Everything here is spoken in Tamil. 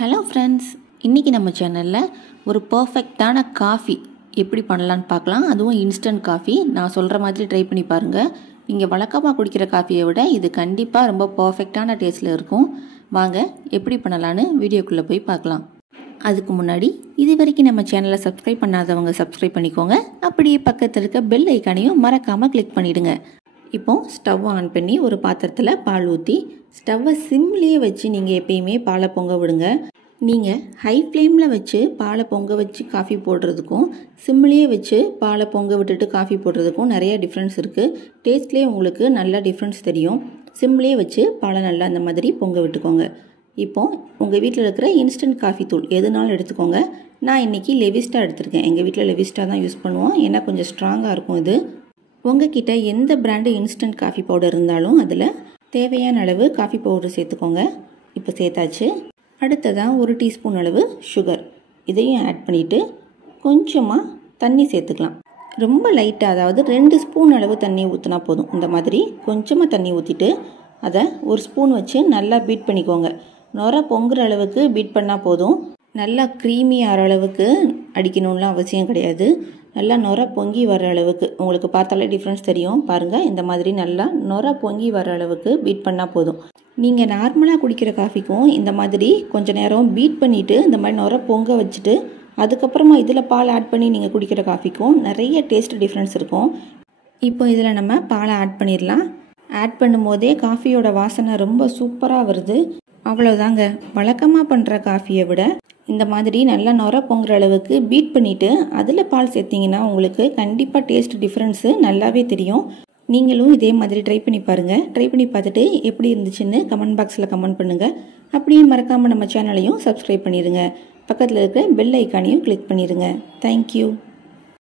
ஹலோ ஃப்ரெண்ட்ஸ், இன்றைக்கி நம்ம சேனலில் ஒரு பர்ஃபெக்டான காஃபி எப்படி பண்ணலான்னு பார்க்கலாம். அதுவும் இன்ஸ்டன்ட் காஃபி. நான் சொல்கிற மாதிரி ட்ரை பண்ணி பாருங்கள். நீங்கள் வழக்கமாக குடிக்கிற காஃபியை விட இது கண்டிப்பாக ரொம்ப பர்ஃபெக்டான டேஸ்ட்டில் இருக்கும். வாங்க எப்படி பண்ணலான்னு வீடியோக்குள்ளே போய் பார்க்கலாம். அதுக்கு முன்னாடி இது வரைக்கும் நம்ம சேனலை சப்ஸ்கிரைப் பண்ணாதவங்க சப்ஸ்கிரைப் பண்ணிக்கோங்க. அப்படியே பக்கத்தில் இருக்க பெல் ஐக்கானையும் மறக்காமல் கிளிக் பண்ணிவிடுங்க. இப்போது ஸ்டவ் ஆன் பண்ணி ஒரு பாத்திரத்தில் பால் ஊற்றி ஸ்டவ்வை சிம்லேயே வச்சு நீங்கள் எப்பயுமே பாலை பொங்க விடுங்க. நீங்கள் ஹை ஃப்ளேமில் வச்சு பாலை பொங்க வச்சு காஃபி போடுறதுக்கும் சிம்லேயே வச்சு பாலை பொங்க விட்டுட்டு காஃபி போடுறதுக்கும் நிறைய டிஃப்ரென்ஸ் இருக்குது. டேஸ்ட்லேயே உங்களுக்கு நல்ல டிஃப்ரென்ஸ் தெரியும். சிம்லேயே வச்சு பாலை நல்லா அந்த மாதிரி பொங்க விட்டுக்கோங்க. இப்போது உங்கள் வீட்டில் இருக்கிற இன்ஸ்டன்ட் காஃபி தூள் எதுனாலும் எடுத்துக்கோங்க. நான் இன்றைக்கி லெவிஸ்டா எடுத்திருக்கேன். எங்கள் வீட்டில் லெவிஸ்டா தான் யூஸ் பண்ணுவோம். ஏன்னா கொஞ்சம் ஸ்ட்ராங்காக இருக்கும் இது. உங்ககிட்ட எந்த பிராண்டு இன்ஸ்டன்ட் காஃபி பவுடர் இருந்தாலும் அதில் தேவையான அளவு காஃபி பவுடர் சேர்த்துக்கோங்க. இப்போ சேர்த்தாச்சு. அடுத்ததாக 1 டீஸ்பூன் அளவு சுகர் இதையும் ஆட் பண்ணிவிட்டு கொஞ்சமாக தண்ணி சேர்த்துக்கலாம். ரொம்ப லைட்டாக, அதாவது 2 ஸ்பூன் அளவு தண்ணி ஊற்றினா போதும். இந்த மாதிரி கொஞ்சமாக தண்ணி ஊற்றிட்டு அதை 1 ஸ்பூன் வச்சு நல்லா பீட் பண்ணிக்கோங்க. நுர பொங்குற அளவுக்கு பீட் பண்ணால் போதும். நல்லா க்ரீமி ஆகிற அளவுக்கு அடிக்கணும்லாம் அவசியம் கிடையாது. நல்லா நுர பொங்கி வர அளவுக்கு உங்களுக்கு பார்த்தாலே டிஃப்ரென்ஸ் தெரியும். பாருங்கள், இந்த மாதிரி நல்லா நுர பொங்கி வர அளவுக்கு பீட் பண்ணால் போதும். நீங்கள் நார்மலாக குடிக்கிற காஃபிக்கும் இந்த மாதிரி கொஞ்சம் நேரம் பீட் பண்ணிவிட்டு இந்த மாதிரி நுர பொங்க வச்சுட்டு அதுக்கப்புறமா இதில் பால் ஆட் பண்ணி நீங்கள் குடிக்கிற காஃபிக்கும் நிறைய டேஸ்ட் டிஃப்ரென்ஸ் இருக்கும். இப்போ இதில் நம்ம பாலை ஆட் பண்ணிடலாம். ஆட் பண்ணும்போதே காஃபியோட வாசனை ரொம்ப சூப்பராக வருது. அவ்வளோதாங்க. வழக்கமாக பண்ணுற காஃபியை விட இந்த மாதிரி நல்லா நுர பொங்குற அளவுக்கு பீட் பண்ணிவிட்டு அதில் பால் சேர்த்திங்கன்னா உங்களுக்கு கண்டிப்பாக டேஸ்ட் டிஃப்ரென்ஸு நல்லாவே தெரியும். நீங்களும் இதே மாதிரி ட்ரை பண்ணி பாருங்கள். ட்ரை பண்ணி பார்த்துட்டு எப்படி இருந்துச்சுன்னு கமெண்ட் பாக்ஸில் கமெண்ட் பண்ணுங்கள். அப்படியே மறக்காமல் நம்ம சேனலையும் சப்ஸ்கிரைப் பண்ணிடுங்க. பக்கத்தில் இருக்க பெல் ஐக்கானையும் கிளிக் பண்ணிடுங்க. தேங்க்யூ.